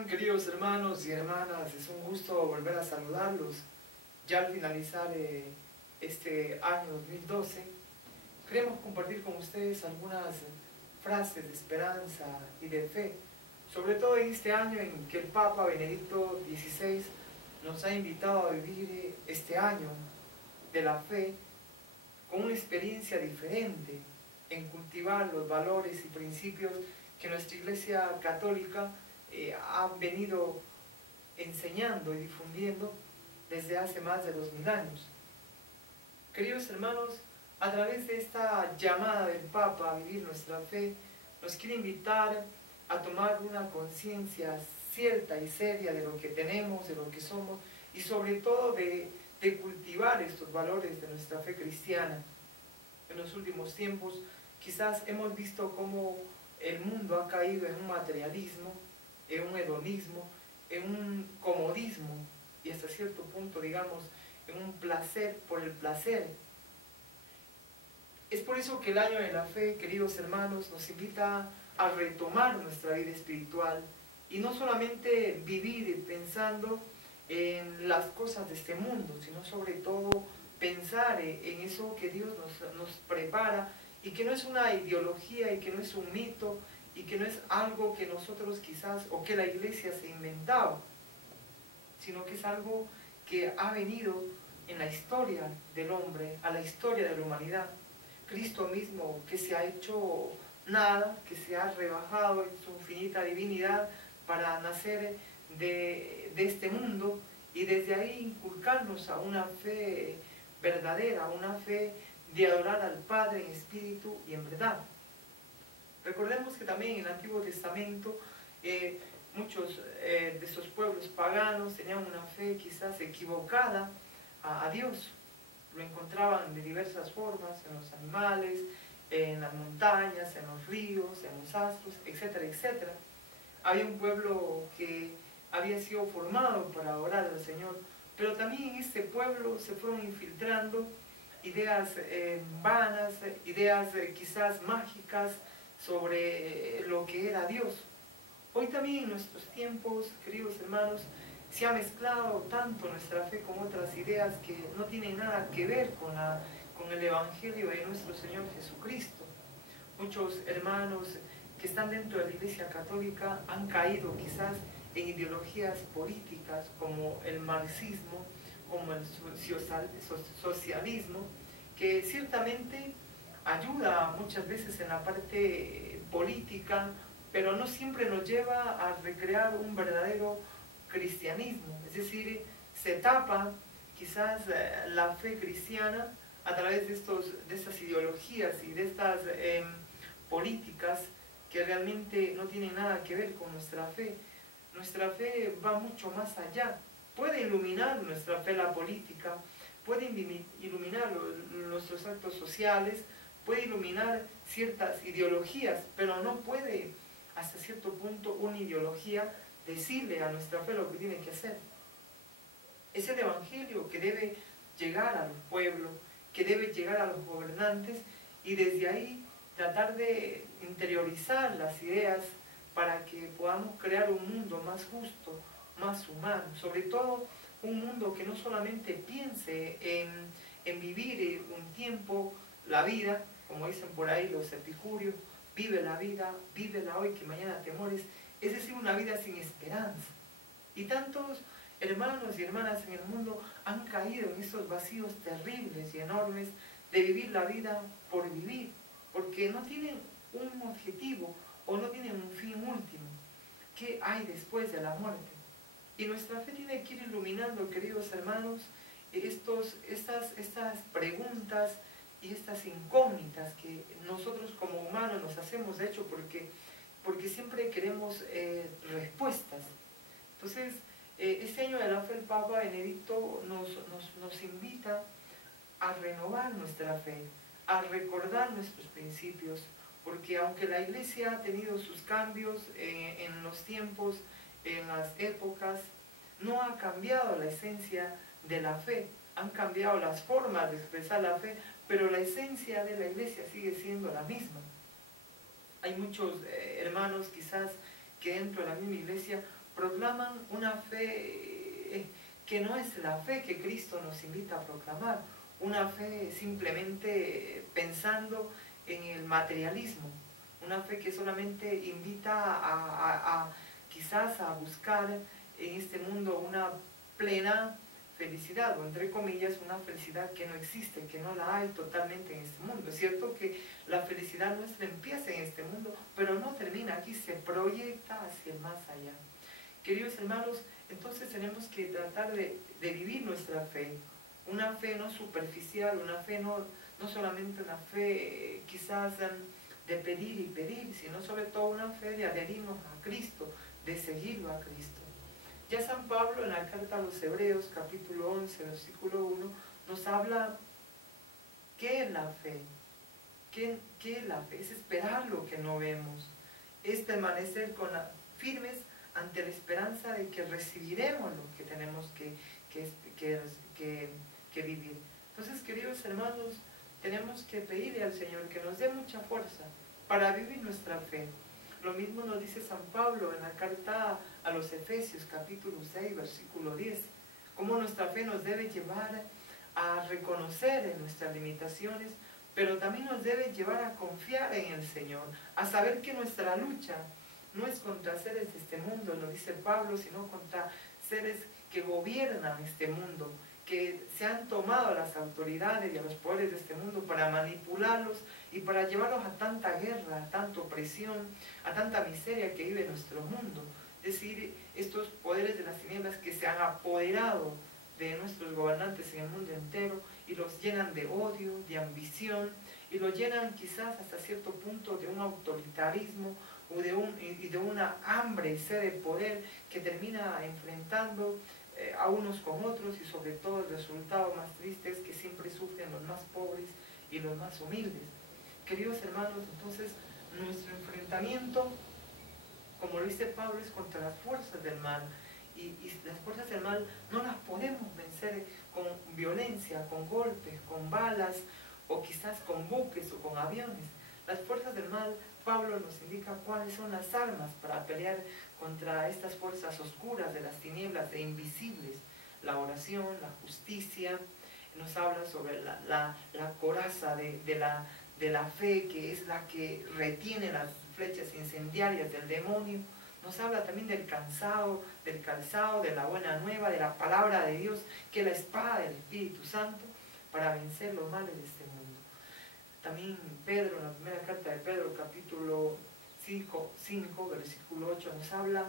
están, queridos hermanos y hermanas? Es un gusto volver a saludarlos. Ya al finalizar este año 2012, queremos compartir con ustedes algunas frases de esperanza y de fe, sobre todo en este año en que el Papa Benedicto XVI nos ha invitado a vivir este año de la fe con una experiencia diferente en cultivar los valores y principios que nuestra Iglesia Católica ha venido enseñando y difundiendo desde hace más de 2000 años. Queridos hermanos, a través de esta llamada del Papa a vivir nuestra fe, nos quiere invitar a tomar una conciencia cierta y seria de lo que tenemos, de lo que somos, y sobre todo de cultivar estos valores de nuestra fe cristiana. En los últimos tiempos quizás hemos visto cómo el mundo ha caído en un materialismo, en un hedonismo, en un comodismo y hasta cierto punto, digamos, en un placer por el placer. Es por eso que el año de la fe, queridos hermanos, nos invita a retomar nuestra vida espiritual y no solamente vivir pensando en las cosas de este mundo, sino sobre todo pensar en eso que Dios nos prepara y que no es una ideología y que no es un mito y que no es algo que nosotros quizás o que la Iglesia se inventaba, sino que es algo que ha venido en la historia del hombre, a la historia de la humanidad. Cristo mismo, que se ha hecho nada, que se ha rebajado en su infinita divinidad para nacer de este mundo y desde ahí inculcarnos a una fe verdadera, una fe de adorar al Padre en espíritu y en verdad. Recordemos que también en el Antiguo Testamento muchos de estos pueblos paganos tenían una fe quizás equivocada a Dios. Lo encontraban de diversas formas, en los animales, en las montañas, en los ríos, en los astros, etcétera, etcétera. Había un pueblo que había sido formado para adorar al Señor, pero también en este pueblo se fueron infiltrando ideas vanas, ideas quizás mágicas sobre lo que era Dios. Hoy también en nuestros tiempos, queridos hermanos, se ha mezclado tanto nuestra fe con otras ideas que no tienen nada que ver con el Evangelio de nuestro Señor Jesucristo. Muchos hermanos que están dentro de la Iglesia Católica han caído quizás en ideologías políticas como el marxismo, como el socialismo, que ciertamente ayuda muchas veces en la parte política, pero no siempre nos lleva a recrear un verdadero cristianismo. Es decir, se tapa quizás la fe cristiana a través de estas ideologías y de estas políticas que realmente no tienen nada que ver con nuestra fe. Nuestra fe va mucho más allá. Puede iluminar nuestra fe la política, puede iluminar nuestros actos sociales, puede iluminar ciertas ideologías, pero no puede, hasta cierto punto, una ideología decirle a nuestra fe lo que tiene que hacer. Es el Evangelio que debe llegar al pueblo, que debe llegar a los gobernantes y desde ahí tratar de interiorizar las ideas para que podamos crear un mundo más justo, más humano, sobre todo un mundo que no solamente piense en vivir un tiempo, la vida, como dicen por ahí los epicúreos, vive la vida, vívela hoy que mañana te mueres, es decir, una vida sin esperanza. Y tantos hermanos y hermanas en el mundo han caído en esos vacíos terribles y enormes de vivir la vida por vivir, porque no tienen un objetivo o no tienen un fin último. ¿Qué hay después de la muerte? Y nuestra fe tiene que ir iluminando, queridos hermanos, estas preguntas y estas incógnitas que nosotros como humanos nos hacemos, de hecho, porque siempre queremos respuestas. Entonces, este año de la fe el Papa Benedicto nos invita a renovar nuestra fe, a recordar nuestros principios, porque aunque la Iglesia ha tenido sus cambios en los tiempos, en las épocas, no ha cambiado la esencia de la fe, han cambiado las formas de expresar la fe, pero la esencia de la Iglesia sigue siendo la misma. Hay muchos hermanos quizás que dentro de la misma Iglesia proclaman una fe que no es la fe que Cristo nos invita a proclamar, una fe simplemente pensando en el materialismo, una fe que solamente invita quizás a buscar en este mundo una plena felicidad, o entre comillas una felicidad que no existe, que no la hay totalmente en este mundo. Es cierto que la felicidad nuestra empieza en este mundo, pero no termina aquí, se proyecta hacia el más allá. Queridos hermanos, entonces tenemos que tratar de vivir nuestra fe, una fe no superficial, una fe no solamente una fe quizás de pedir y pedir, sino sobre todo una fe de adherirnos a Cristo, de seguirlo a Cristo. Ya San Pablo en la carta a los Hebreos, capítulo 11, versículo 1, nos habla qué es la fe. ¿Qué es la fe? Es esperar lo que no vemos, es permanecer firmes ante la esperanza de que recibiremos lo que tenemos que vivir. Entonces, queridos hermanos, tenemos que pedirle al Señor que nos dé mucha fuerza para vivir nuestra fe. Lo mismo nos dice San Pablo en la carta a los Efesios, capítulo 6, versículo 10, cómo nuestra fe nos debe llevar a reconocer en nuestras limitaciones, pero también nos debe llevar a confiar en el Señor, a saber que nuestra lucha no es contra seres de este mundo, lo dice Pablo, sino contra seres que gobiernan este mundo, que se han tomado a las autoridades y a los poderes de este mundo para manipularlos y para llevarlos a tanta guerra, a tanta opresión, a tanta miseria que vive nuestro mundo. Es decir, estos poderes de las tinieblas que se han apoderado de nuestros gobernantes en el mundo entero y los llenan de odio, de ambición, y los llenan quizás hasta cierto punto de un autoritarismo o de una hambre y sed de poder que termina enfrentando a unos con otros, y sobre todo el resultado más triste es que siempre sufren los más pobres y los más humildes. Queridos hermanos, entonces nuestro enfrentamiento, como lo dice Pablo, es contra las fuerzas del mal, y las fuerzas del mal no las podemos vencer con violencia, con golpes, con balas, o quizás con buques o con aviones. Las fuerzas del mal, Pablo nos indica cuáles son las armas para pelear contra estas fuerzas oscuras de las tinieblas e invisibles: la oración, la justicia. Nos habla sobre la coraza de la fe, que es la que retiene las flechas incendiarias del demonio. Nos habla también del calzado, de la buena nueva, de la palabra de Dios, que es la espada del Espíritu Santo, para vencer los males de este mundo. También Pedro, en la primera carta de Pedro, capítulo 5, versículo 8, nos habla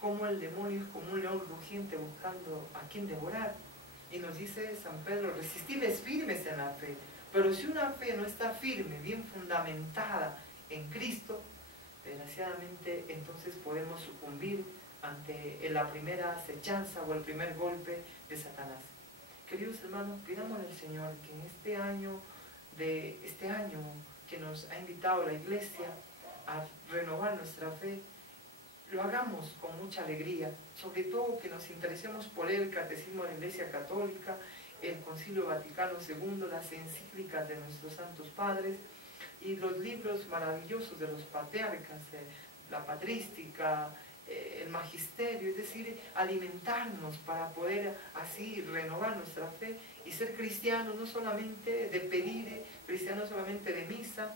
cómo el demonio es como un león rugiente buscando a quien devorar. Y nos dice San Pedro, resistirles firmes en la fe. Pero si una fe no está firme, bien fundamentada en Cristo, desgraciadamente entonces podemos sucumbir ante la primera acechanza o el primer golpe de Satanás. Queridos hermanos, pidamos al Señor que en este año que nos ha invitado la Iglesia a renovar nuestra fe, lo hagamos con mucha alegría, sobre todo que nos interesemos por el Catecismo de la Iglesia Católica, el Concilio Vaticano II, las encíclicas de nuestros santos padres y los libros maravillosos de los patriarcas, la patrística, el magisterio, es decir, alimentarnos para poder así renovar nuestra fe y ser cristianos no solamente de pedir, cristianos solamente de misa,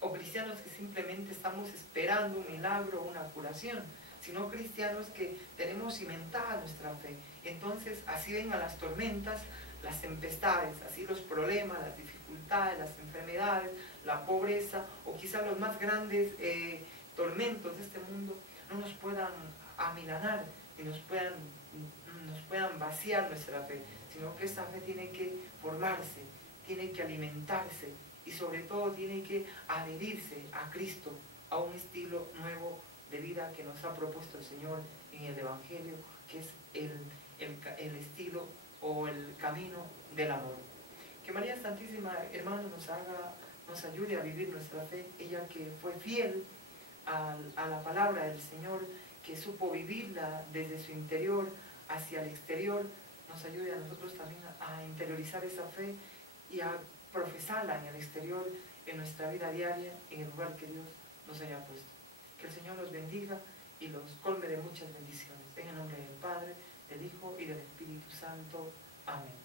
o cristianos que simplemente estamos esperando un milagro o una curación, sino cristianos que tenemos cimentada nuestra fe. Entonces, así vengan las tormentas, las tempestades, así los problemas, las dificultades, las enfermedades, la pobreza, o quizás los más grandes tormentos de este mundo, no nos puedan amilanar y nos puedan vaciar nuestra fe, sino que esta fe tiene que formarse, tiene que alimentarse, y sobre todo tiene que adherirse a Cristo, a un estilo nuevo de vida que nos ha propuesto el Señor en el Evangelio, que es el estilo o el camino del amor. Que María Santísima, hermanos, nos ayude a vivir nuestra fe, ella que fue fiel a la palabra del Señor, que supo vivirla desde su interior hacia el exterior, nos ayude a nosotros también a interiorizar esa fe y a profesarla en el exterior, en nuestra vida diaria, en el lugar que Dios nos haya puesto. Que el Señor nos bendiga y los colme de muchas bendiciones. En el nombre del Padre, del Hijo y del Espíritu Santo. Amén.